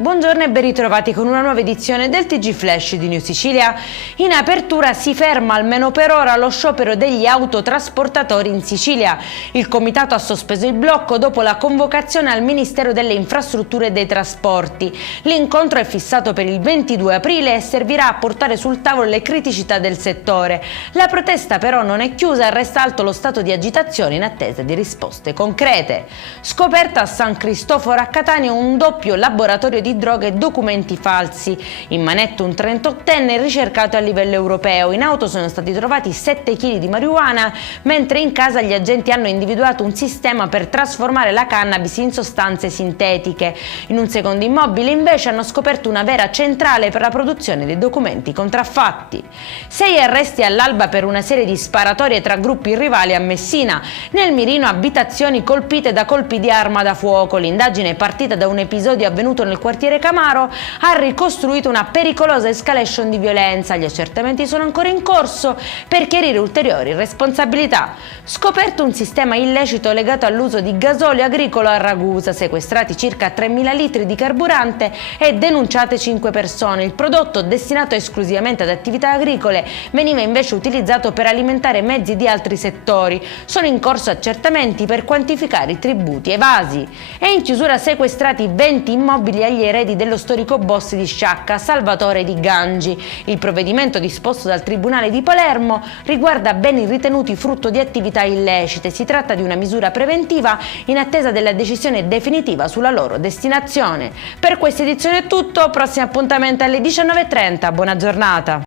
Buongiorno e ben ritrovati con una nuova edizione del TG Flash di New Sicilia. In apertura si ferma almeno per ora lo sciopero degli autotrasportatori in Sicilia. Il comitato ha sospeso il blocco dopo la convocazione al Ministero delle Infrastrutture e dei Trasporti. L'incontro è fissato per il 22 aprile e servirà a portare sul tavolo le criticità del settore. La protesta però non è chiusa e resta alto lo stato di agitazione in attesa di risposte concrete. Scoperta a San Cristoforo a Catania un doppio laboratorio di droghe e documenti falsi. In manetto un 38enne ricercato a livello europeo. In auto sono stati trovati 7 kg di marijuana, mentre in casa gli agenti hanno individuato un sistema per trasformare la cannabis in sostanze sintetiche. In un secondo immobile invece hanno scoperto una vera centrale per la produzione dei documenti contraffatti. 6 arresti all'alba per una serie di sparatorie tra gruppi rivali a Messina. Nel mirino abitazioni colpite da colpi di arma da fuoco. L'indagine è partita da un episodio avvenuto nel quartiere Camaro, ha ricostruito una pericolosa escalation di violenza. Gli accertamenti sono ancora in corso per chiarire ulteriori responsabilità. Scoperto un sistema illecito legato all'uso di gasolio agricolo a Ragusa, sequestrati circa 3.000 litri di carburante e denunciate 5 persone. Il prodotto, destinato esclusivamente ad attività agricole, veniva invece utilizzato per alimentare mezzi di altri settori. Sono in corso accertamenti per quantificare i tributi evasi. E in chiusura sequestrati 20 immobili agli eredi dello storico boss di Sciacca, Salvatore Di Gangi. Il provvedimento disposto dal Tribunale di Palermo riguarda beni ritenuti frutto di attività illecite. Si tratta di una misura preventiva in attesa della decisione definitiva sulla loro destinazione. Per questa edizione è tutto, prossimo appuntamento alle 19:30. Buona giornata.